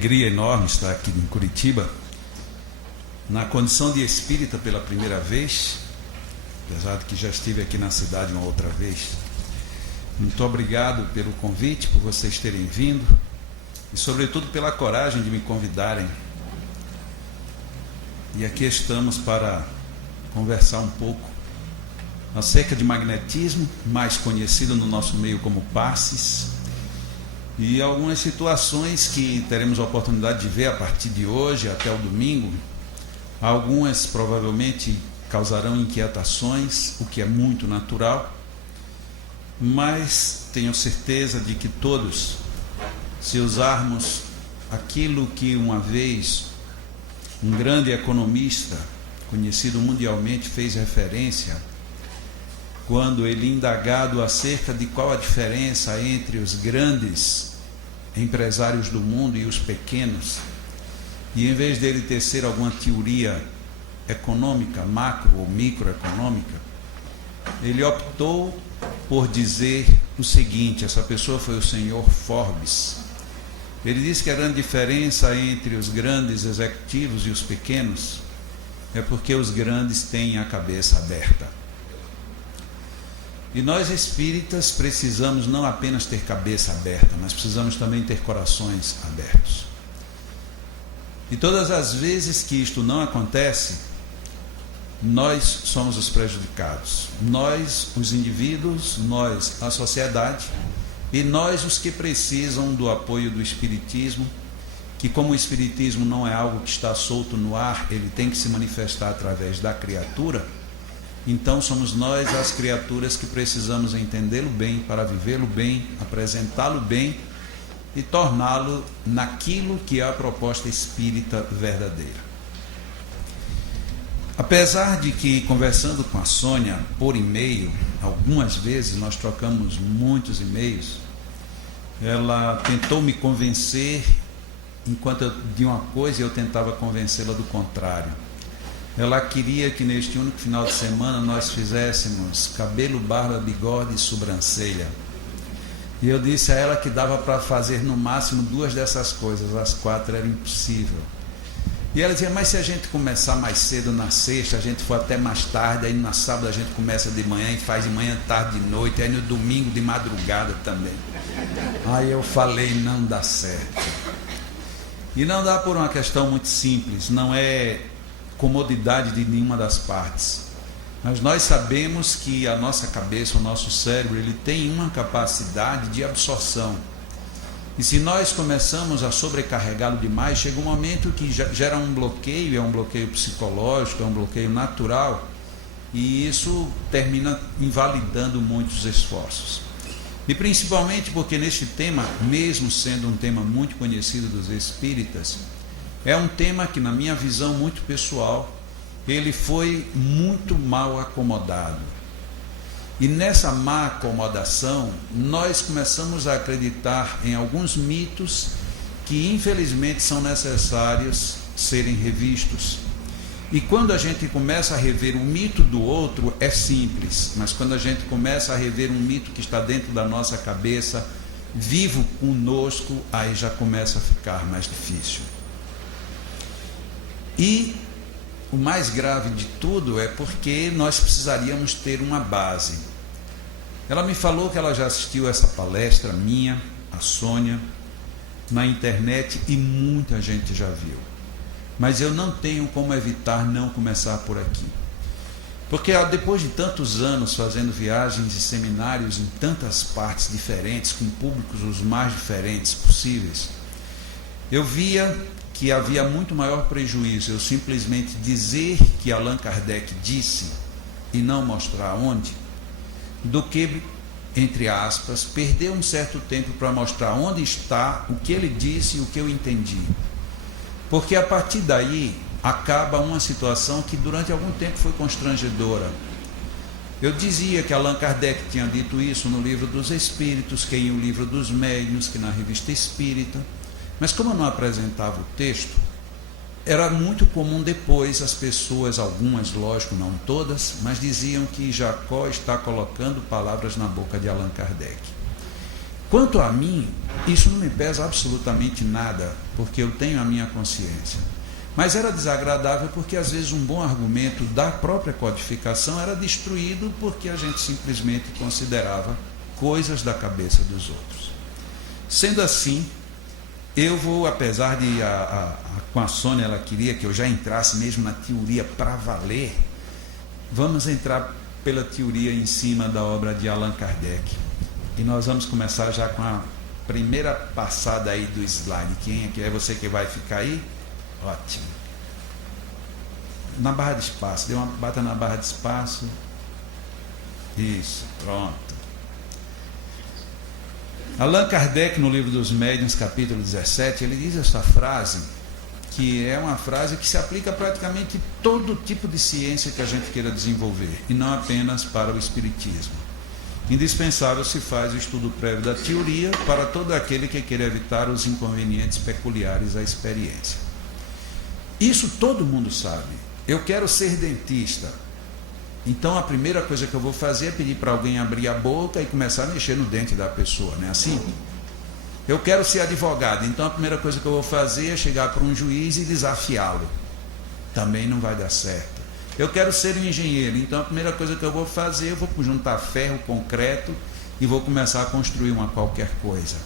alegria enorme estar aqui em Curitiba, na condição de espírita pela primeira vez, apesar de que já estive aqui na cidade uma outra vez. Muito obrigado pelo convite, por vocês terem vindo e, sobretudo, pela coragem de me convidarem. E aqui estamos para conversar um pouco acerca de magnetismo, mais conhecido no nosso meio como passes, e algumas situações que teremos a oportunidade de ver a partir de hoje até o domingo. Algumas provavelmente causarão inquietações, o que é muito natural, mas tenho certeza de que todos, se usarmos aquilo que uma vez um grande economista conhecido mundialmente fez referência, quando ele indagado acerca de qual a diferença entre os grandes empresários do mundo e os pequenos, e em vez dele tecer alguma teoria econômica, macro ou microeconômica, ele optou por dizer o seguinte: essa pessoa foi o senhor Forbes. Ele disse que a grande diferença entre os grandes executivos e os pequenos é porque os grandes têm a cabeça aberta. E nós espíritas precisamos não apenas ter cabeça aberta, mas precisamos também ter corações abertos. E todas as vezes que isto não acontece, nós somos os prejudicados. Nós, os indivíduos, nós, a sociedade, e nós, os que precisam do apoio do Espiritismo, que, como o Espiritismo não é algo que está solto no ar, ele tem que se manifestar através da criatura. Então somos nós, as criaturas, que precisamos entendê-lo bem para vivê-lo bem, apresentá-lo bem e torná-lo naquilo que é a proposta espírita verdadeira. Apesar de que, conversando com a Sônia por e-mail, algumas vezes nós trocamos muitos e-mails, ela tentou me convencer de uma coisa e eu tentava convencê-la do contrário. Ela queria que neste único final de semana nós fizéssemos cabelo, barba, bigode e sobrancelha. E eu disse a ela que dava para fazer no máximo 2 dessas coisas, as 4 era impossível. E ela dizia: mas se a gente começar mais cedo na sexta, a gente for até mais tarde, aí na sábado a gente começa de manhã e faz de manhã, tarde e noite, aí no domingo de madrugada também. Aí eu falei: não dá certo. E não dá por uma questão muito simples, não é comodidade de nenhuma das partes. Mas nós sabemos que a nossa cabeça, o nosso cérebro, ele tem uma capacidade de absorção. E se nós começamos a sobrecarregá-lo demais, chega um momento que gera um bloqueio, é um bloqueio psicológico, é um bloqueio natural, e isso termina invalidando muitos esforços. E principalmente porque neste tema, mesmo sendo um tema muito conhecido dos espíritas, é um tema que, na minha visão muito pessoal, ele foi muito mal acomodado. E nessa má acomodação, nós começamos a acreditar em alguns mitos que, infelizmente, são necessários serem revistos. E quando a gente começa a rever o mito do outro, é simples. Mas quando a gente começa a rever um mito que está dentro da nossa cabeça, vivo conosco, aí já começa a ficar mais difícil. E o mais grave de tudo é porque nós precisaríamos ter uma base. Ela me falou que ela já assistiu essa palestra minha, a Sônia, na internet, e muita gente já viu. Mas eu não tenho como evitar não começar por aqui. Porque depois de tantos anos fazendo viagens e seminários em tantas partes diferentes, com públicos os mais diferentes possíveis, eu via que havia muito maior prejuízo eu simplesmente dizer que Allan Kardec disse e não mostrar onde, do que, entre aspas, perder um certo tempo para mostrar onde está, o que ele disse e o que eu entendi. Porque a partir daí acaba uma situação que durante algum tempo foi constrangedora. Eu dizia que Allan Kardec tinha dito isso no Livro dos Espíritos, que em O Livro dos Médiuns, que na Revista Espírita. Mas como eu não apresentava o texto, era muito comum depois as pessoas, algumas, lógico, não todas, mas diziam que Jacó está colocando palavras na boca de Allan Kardec. Quanto a mim, isso não me pesa absolutamente nada, porque eu tenho a minha consciência. Mas era desagradável porque às vezes um bom argumento da própria codificação era destruído porque a gente simplesmente considerava coisas da cabeça dos outros. Sendo assim, eu vou, apesar de com a Sônia ela queria que eu já entrasse mesmo na teoria para valer, vamos entrar pela teoria em cima da obra de Allan Kardec. E nós vamos começar já com a primeira passada aí do slide. Quem é que é você que vai ficar aí? Ótimo. Na barra de espaço, bata na barra de espaço. Isso, pronto. Allan Kardec, no livro dos Médiuns, capítulo 17, ele diz essa frase, que é uma frase que se aplica a praticamente todo tipo de ciência que a gente queira desenvolver, e não apenas para o espiritismo. Indispensável se faz o estudo prévio da teoria para todo aquele que queira evitar os inconvenientes peculiares à experiência. Isso todo mundo sabe. Eu quero ser dentista. Então a primeira coisa que eu vou fazer é pedir para alguém abrir a boca e começar a mexer no dente da pessoa, não é assim? Eu quero ser advogado, então a primeira coisa que eu vou fazer é chegar para um juiz e desafiá-lo. Também não vai dar certo. Eu quero ser um engenheiro, então a primeira coisa que eu vou fazer, eu vou juntar ferro, concreto e vou começar a construir uma qualquer coisa.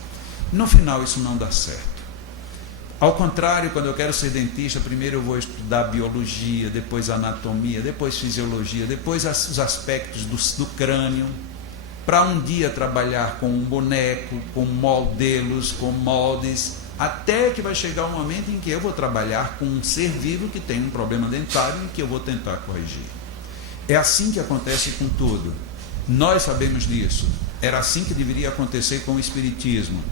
No final isso não dá certo. Ao contrário, quando eu quero ser dentista, primeiro eu vou estudar biologia, depois anatomia, depois fisiologia, depois os aspectos do crânio, para um dia trabalhar com um boneco, com modelos, com moldes, até que vai chegar um momento em que eu vou trabalhar com um ser vivo que tem um problema dentário e que eu vou tentar corrigir. É assim que acontece com tudo. Nós sabemos disso. Era assim que deveria acontecer com o espiritismo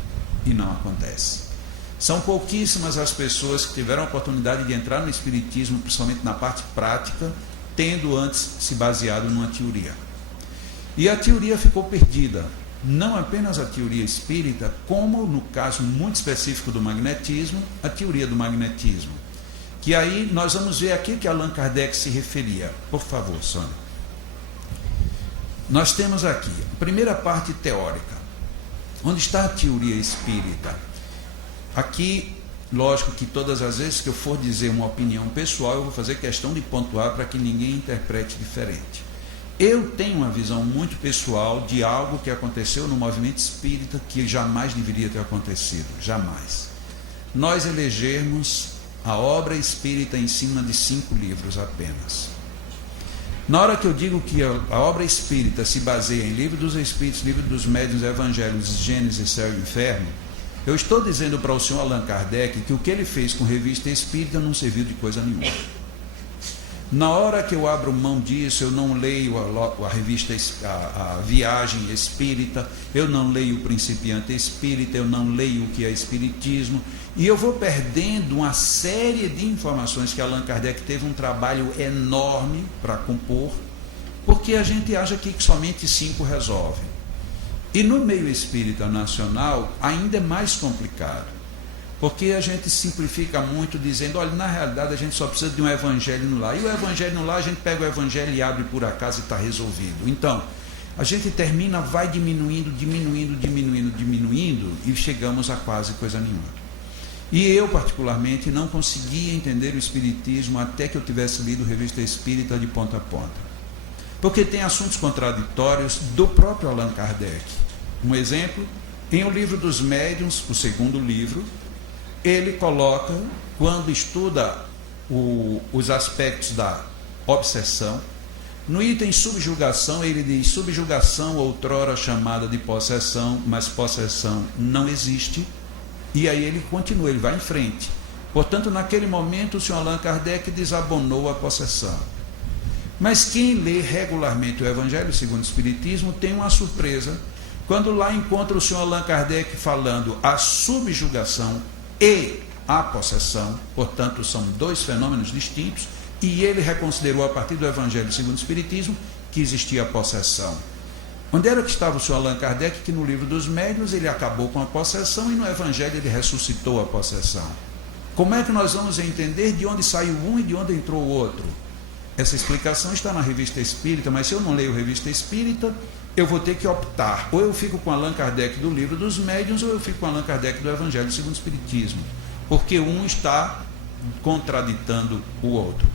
e não acontece. São pouquíssimas as pessoas que tiveram a oportunidade de entrar no espiritismo, principalmente na parte prática, tendo antes se baseado numa teoria. E a teoria ficou perdida. Não apenas a teoria espírita, como no caso muito específico do magnetismo, a teoria do magnetismo. Que aí nós vamos ver aqui que Allan Kardec se referia. Por favor, Sônia. Nós temos aqui a primeira parte teórica. Onde está a teoria espírita? Aqui, lógico que todas as vezes que eu for dizer uma opinião pessoal, eu vou fazer questão de pontuar para que ninguém interprete diferente. Eu tenho uma visão muito pessoal de algo que aconteceu no movimento espírita que jamais deveria ter acontecido, jamais. Nós elegermos a obra espírita em cima de 5 livros apenas. Na hora que eu digo que a obra espírita se baseia em Livro dos Espíritos, Livro dos Médiuns, Evangelhos, Gênesis, Céu e Inferno, eu estou dizendo para o senhor Allan Kardec que o que ele fez com Revista Espírita não serviu de coisa nenhuma. Na hora que eu abro mão disso, eu não leio a revista, a Viagem Espírita, eu não leio o Principiante Espírita, eu não leio o que é Espiritismo, e eu vou perdendo uma série de informações que Allan Kardec teve um trabalho enorme para compor, porque a gente acha que somente 5 resolvem. E no meio espírita nacional ainda é mais complicado, porque a gente simplifica muito dizendo, olha, na realidade a gente só precisa de um evangelho no lar, e o evangelho no lar a gente pega o evangelho e abre por acaso e está resolvido. Então, a gente termina, vai diminuindo e chegamos a quase coisa nenhuma. E eu particularmente não conseguia entender o espiritismo até que eu tivesse lido Revista Espírita de ponta a ponta, porque tem assuntos contraditórios do próprio Allan Kardec. Um exemplo, em O Livro dos Médiuns, o segundo livro, ele coloca, quando estuda os aspectos da obsessão, no item subjugação, ele diz, subjugação outrora chamada de possessão, mas possessão não existe, e aí ele continua, ele vai em frente. Portanto, naquele momento, o senhor Allan Kardec desabonou a possessão. Mas quem lê regularmente o Evangelho segundo o Espiritismo tem uma surpresa, quando lá encontra o senhor Allan Kardec falando a subjugação e a possessão, portanto são 2 fenômenos distintos, e ele reconsiderou a partir do Evangelho segundo o Espiritismo que existia a possessão. Onde era que estava o senhor Allan Kardec? Que no Livro dos Médiuns ele acabou com a possessão e no Evangelho ele ressuscitou a possessão. Como é que nós vamos entender de onde saiu um e de onde entrou o outro? Essa explicação está na Revista Espírita, mas se eu não leio Revista Espírita, eu vou ter que optar, ou eu fico com Allan Kardec do Livro dos Médiuns, ou eu fico com Allan Kardec do Evangelho segundo o Espiritismo, porque um está contraditando o outro.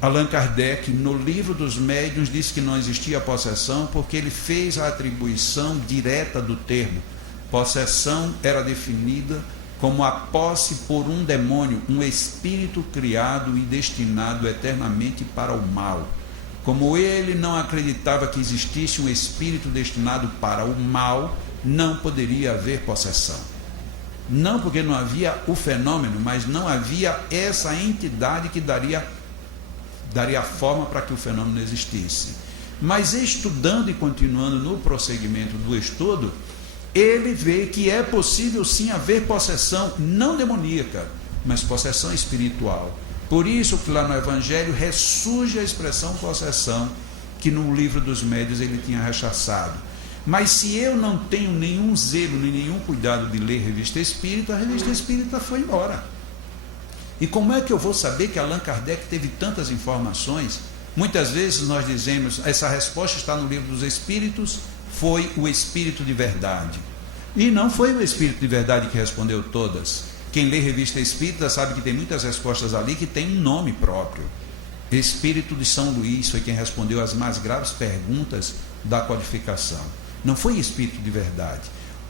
Allan Kardec, no Livro dos Médiuns, diz que não existia possessão porque ele fez a atribuição direta do termo. Possessão era definida como a posse por um demônio, um espírito criado e destinado eternamente para o mal. Como ele não acreditava que existisse um espírito destinado para o mal, não poderia haver possessão. Não porque não havia o fenômeno, mas não havia essa entidade que daria forma para que o fenômeno existisse. Mas estudando e continuando no prosseguimento do estudo, ele vê que é possível sim haver possessão, não demoníaca, mas possessão espiritual. Por isso que lá no Evangelho ressurge a expressão possessão, que no Livro dos Médiuns ele tinha rechaçado. Mas se eu não tenho nenhum zelo, nem nenhum cuidado de ler Revista Espírita, a Revista Espírita foi embora. E como é que eu vou saber que Allan Kardec teve tantas informações? Muitas vezes nós dizemos, essa resposta está no Livro dos Espíritos, foi o Espírito de Verdade. E não foi o Espírito de Verdade que respondeu todas. Quem lê Revista Espírita sabe que tem muitas respostas ali que tem um nome próprio. Espírito de São Luís foi quem respondeu as mais graves perguntas da codificação. Não foi Espírito de Verdade.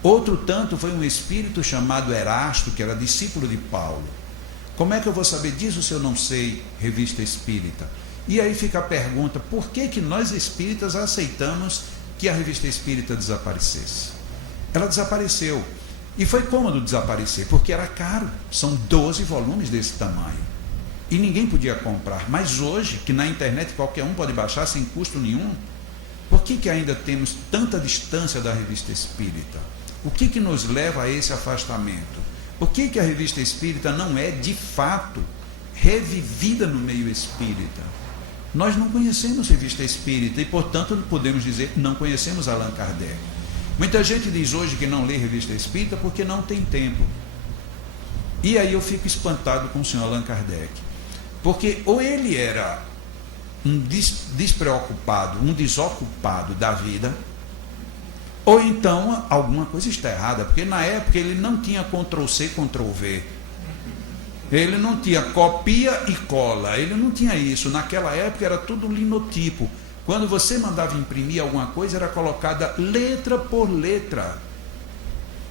Outro tanto foi um espírito chamado Erasto, que era discípulo de Paulo. Como é que eu vou saber disso se eu não sei Revista Espírita? E aí fica a pergunta, por que nós espíritas aceitamos que a Revista Espírita desaparecesse? Ela desapareceu. E foi cômodo desaparecer, porque era caro. São 12 volumes desse tamanho. E ninguém podia comprar. Mas hoje, que na internet qualquer um pode baixar sem custo nenhum, por que ainda temos tanta distância da Revista Espírita? O que nos leva a esse afastamento? Por que a Revista Espírita não é, de fato, revivida no meio espírita? Nós não conhecemos Revista Espírita e, portanto, podemos dizer que não conhecemos Allan Kardec. Muita gente diz hoje que não lê Revista Espírita porque não tem tempo. E aí eu fico espantado com o senhor Allan Kardec. Porque ou ele era um despreocupado, um desocupado da vida, ou então alguma coisa está errada, porque na época ele não tinha Ctrl+C, Ctrl+V. Ele não tinha copia e cola, ele não tinha isso. Naquela época era tudo linotipo. Quando você mandava imprimir alguma coisa, era colocada letra por letra.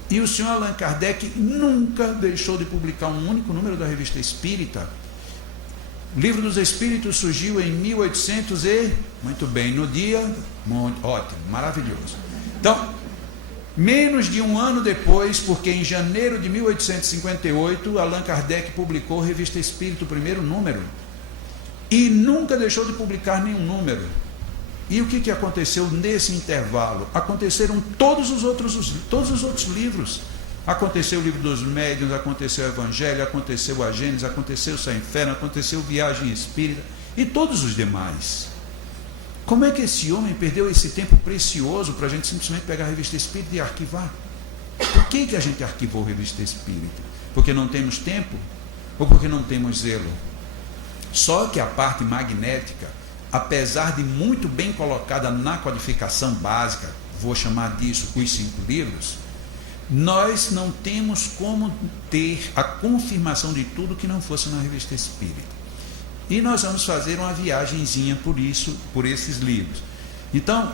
E o senhor Allan Kardec nunca deixou de publicar um único número da Revista Espírita. O Livro dos Espíritos surgiu em 1800 e... Muito bem, no dia... Ótimo, maravilhoso. Então, menos de um ano depois, porque em janeiro de 1858, Allan Kardec publicou a Revista Espírita, o primeiro número. E nunca deixou de publicar nenhum número. E o que aconteceu nesse intervalo? Aconteceram todos os outros livros. Aconteceu o Livro dos Médiuns, aconteceu o Evangelho, aconteceu a Gênesis, aconteceu o Céu e Inferno, aconteceu Viagem Espírita e todos os demais. Como é que esse homem perdeu esse tempo precioso para a gente simplesmente pegar a Revista Espírita e arquivar? Por que a gente arquivou a Revista Espírita? Porque não temos tempo? Ou porque não temos zelo? Só que a parte magnética, apesar de muito bem colocada na codificação básica, vou chamar disso os 5 livros, nós não temos como ter a confirmação de tudo que não fosse na Revista Espírita. E nós vamos fazer uma viagenzinha por esses livros. Então,